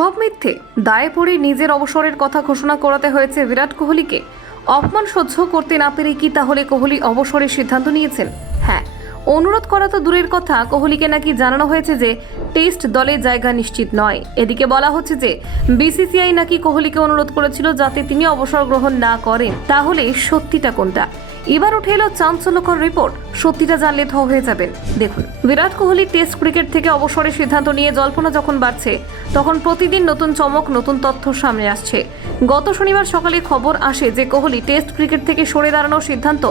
সব মিথ্যে। দায়ে পড়ে নিজের অবসরের কথা ঘোষণা করাতে হয়েছে বিরাট কোহলিকে। অপমান সহ্য করতে না পেরে কি তাহলে কোহলি অবসরের সিদ্ধান্ত নিয়েছেন? হ্যাঁ অনুরোধ করা তো দূরের কথা। কোহলিকে নাকি জানানো হয়েছে যে, টেস্ট দলে জায়গা নিশ্চিত নয়। এদিকে বলা হচ্ছে যে, বিসিসিআই নাকি কোহলিকে অনুরোধ করেছিল যাতে তিনি অবসর গ্রহণ না করেন। তাহলে সত্যিটা কোনটা? এবার উঠে এলো চাঞ্চল্যকর রিপোর্ট। সত্যিটা জানলে থ হয়ে যাবেন দেখুন, বিরাট কোহলি টেস্ট ক্রিকেট থেকে অবসরের সিদ্ধান্ত নিয়ে জল্পনা যখন বাড়ছে, তখন প্রতিদিন নতুন চমক, নতুন তথ্য সামনে আসছে। গত শনিবার সকালে খবর আসে যে কোহলি টেস্ট ক্রিকেট থেকে সরে দাঁড়ানোর সিদ্ধান্ত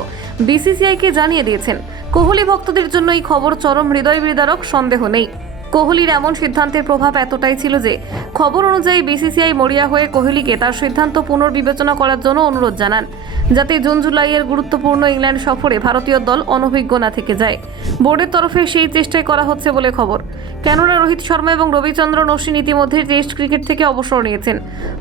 বিসিসিআইকে জানিয়ে দিয়েছেন। কোহলি ভক্তদের জন্য এই খবর চরম হৃদয় বিদারক সন্দেহ নেই। কোহলির এমন সিদ্ধান্তের প্রভাব এতটাই ছিল যে খবর অনুযায়ী বিসিসিআই মরিয়া হয়ে কোহলিকে তার সিদ্ধান্ত পুনর্বিবেচনা করার জন্য অনুরোধ জানান। যাতে জুন জুলাইয়ের গুরুত্বপূর্ণ ইংল্যান্ড সফরে ভারতীয় দল অনভিজ্ঞ না থেকে যায়। বোর্ডের তরফে সেই চেষ্টাই করা হচ্ছে বলে খবর। কেননা রোহিত শর্মা এবং রবিচন্দ্রন অশ্বিন ইতিমধ্যে টেস্ট ক্রিকেট থেকে অবসর নিয়েছেন।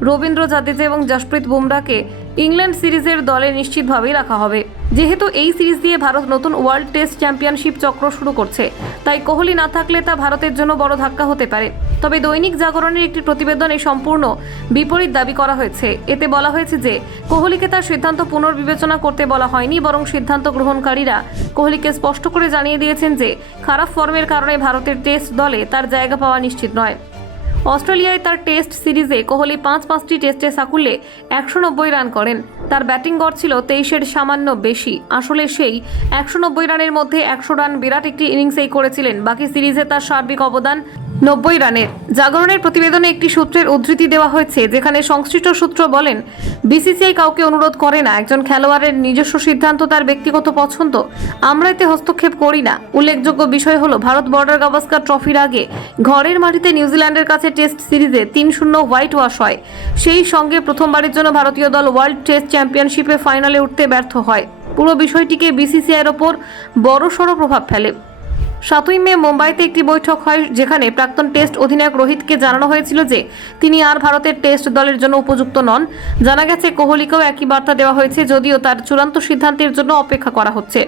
রবীন্দ্র জাদেজা এবং জসপ্রীত বুমরাকে ইংল্যান্ড সিরিজের দলে নিশ্চিতভাবেই রাখা হবে। যেহেতু এই সিরিজ দিয়ে ভারত নতুন ওয়ার্ল্ড টেস্ট চ্যাম্পিয়নশিপ চক্র শুরু করছে, তাই কোহলি না থাকলে তা ভারতের জন্য বড় ধাক্কা হতে পারে। তবে দৈনিক জাগরণের একটি প্রতিবেদনে সম্পূর্ণ বিপরীত দাবি করা হয়েছে। এতে বলা হয়েছে যে, কোহলিকে তার সিদ্ধান্ত পুনর্বিবেচনা করতে বলা হয়নি, বরং সিদ্ধান্ত গ্রহণকারীরা কোহলিকে স্পষ্ট করে জানিয়ে দিয়েছেন যে, খারাপ ফর্মের কারণে ভারতের টেস্ট দলে তার জায়গা পাওয়া নিশ্চিত নয়। অস্ট্রেলিয়ায় তার টেস্ট সিরিজে কোহলি পাঁচ পাঁচটি টেস্টে সাকুল্যে একশো নব্বই রান করেন। তার ব্যাটিং গড় ছিল তেইশের সামান্য বেশি। আসলে সেই একশো নব্বই রানের মধ্যে একশো রান বিরাট একটি ইনিংসেই করেছিলেন। বাকি সিরিজে তার সার্বিক অবদান নব্বই রানের। জাগরণের প্রতিবেদনে একটি সূত্রের উদ্ধৃতি দেওয়া হয়েছে, যেখানে সংশ্লিষ্ট সূত্র বলেন, বিসিসিআই কাউকে অনুরোধ করে না, একজন খেলোয়াড়ের নিজস্ব সিদ্ধান্ত তার ব্যক্তিগত পছন্দ, আমরা এতে হস্তক্ষেপ করি না। উল্লেখযোগ্য বিষয় হলো, ভারত বর্ডার গাভাস্কার ট্রফির আগে ঘরের মাটিতে নিউজিল্যান্ডের কাছে টেস্ট সিরিজে তিন শূন্য হোয়াইট ওয়াশ হয়। সেই সঙ্গে প্রথমবারের জন্য ভারতীয় দল ওয়ার্ল্ড টেস্ট চ্যাম্পিয়নশিপে ফাইনালে উঠতে ব্যর্থ হয়। পুরো বিষয়টিকে বিসিসিআইয়ের ওপর বড়সড় প্রভাব ফেলে। সাতই মে মুম্বাইতে একটি বৈঠক হয় যেখানে প্রাক্তন টেস্ট অধিনায়ক রোহিতকে জানানো হয়েছিল যে তিনি আর ভারতের টেস্ট দলের জন্য উপযুক্ত নন। জানা গেছে, কোহলিকেও একই বার্তা দেওয়া হয়েছে, যদিও তার চূড়ান্ত সিদ্ধান্তের জন্য অপেক্ষা করা হচ্ছে।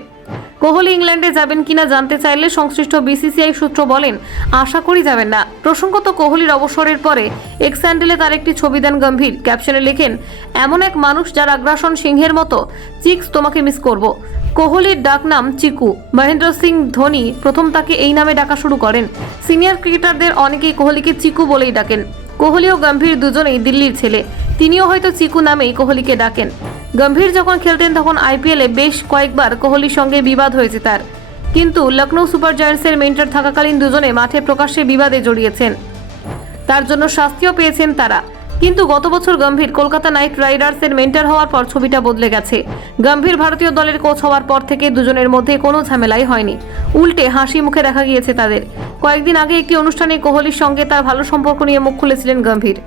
কোহলি ইংল্যান্ডে যাবেন কিনা জানতে চাইলে সংশ্লিষ্ট বিসিসিআই সূত্র বলেন, আশা করি যাবেন না। প্রসঙ্গত, কোহলির অবসরের পরে এক্স স্যান্ডেলে তার একটি ছবি দেন গম্ভীর। ক্যাপশনে লেখেন, এমন এক মানুষ যার আগ্রাসন সিংহের মতো। চিক্স, তোমাকে মিস করব। কোহলির ডাকনাম চিকু। মহেন্দ্র সিং ধোনি প্রথম তাকে এই নামে ডাকা শুরু করেন। সিনিয়র ক্রিকেটারদের অনেকেই কোহলিকে চিকু বলেই ডাকেন। কোহলি ও গম্ভীর দুজনেই দিল্লির ছেলে। তিনিও হয়তো চিকু নামেই কোহলিকে ডাকেন। গম্ভীর যখন খেলতেন তখন আইপিএলে বেশ কয়েকবার কোহলির সঙ্গে বিবাদ হয়েছে তার। কিন্তু লখনৌ সুপার জায়ান্টসের মেন্টর থাকাকালীন দুজনে মাঠে প্রকাশ্যে বিবাদে জড়িয়েছেন। তার জন্য শাস্তিও পেয়েছেন তারা। কিন্তু গত বছর গম্ভীর কলকাতা নাইট রাইডার্সের মেন্টার হওয়ার পর ছবিটা বদলে গেছে। গম্ভীর ভারতীয় দলের কোচ হওয়ার পর থেকে দুজনের মধ্যে কোনো ঝামেলাই হয়নি। উল্টে হাসি মুখে দেখা গিয়েছে তাদের। কয়েকদিন আগে একটি অনুষ্ঠানে কোহলির সঙ্গে তার ভালো সম্পর্ক নিয়ে মুখ খুলেছিলেন গম্ভীর।